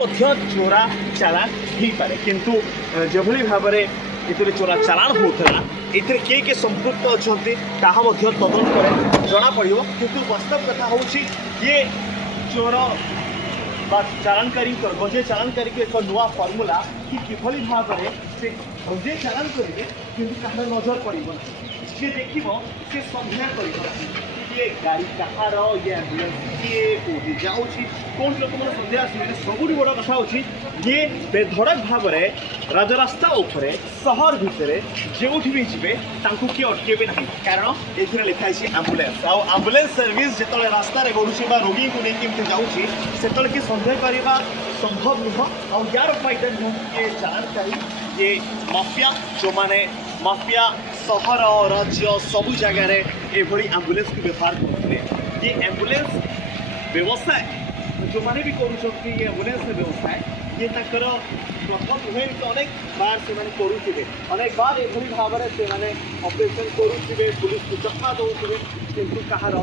चोरा चालान हो पारे किंतु जो भाव में ये चोरा चालान होता ये किए संपुक्त अच्छा तदंत जना पड़ किंतु वास्तव कथा हूँ ये चोर चालानकारी गंजे चालानकारी एक नुआ फर्मूला कि किभली भाव में से गंजे चालान करेंगे किंतु कहार नजर पड़े जी देख सी सन्देह कर गाड़ी कहार ये आम्बुलेंस किए कौटी जाऊँगी कौन लोक मैंने सन्देह आस सबुठ बड़ कथा हूँ ये बेधड़क भाव में राजरास्ता उपरे सहर भितर जो भी जी किए अटकेबे ना कारण ये लिखाई आम्बुलेंस आम्बुलेंस सर्विस जो रास्ता गढ़ुची रोगी को लेकिन जाऊँगी से कि सन्देह करवा संभव नुह आ यार फायदा नुह ये चालानकारी ये माफिया जो मैंने माफिया सहर राज्य सबू जगार ये आम्बुलेंस को व्यवहार करते ये आम्बुलेंस व्यवसाय जो मैंने भी करुँच ये आम्बुलेंस व्यवसाय ये प्रथम नुहे अनेक बार से करुवे अनेक बार ये भाव में से ऑपरेशन करुवे पुलिस को चक्का दौरे किंतु कहार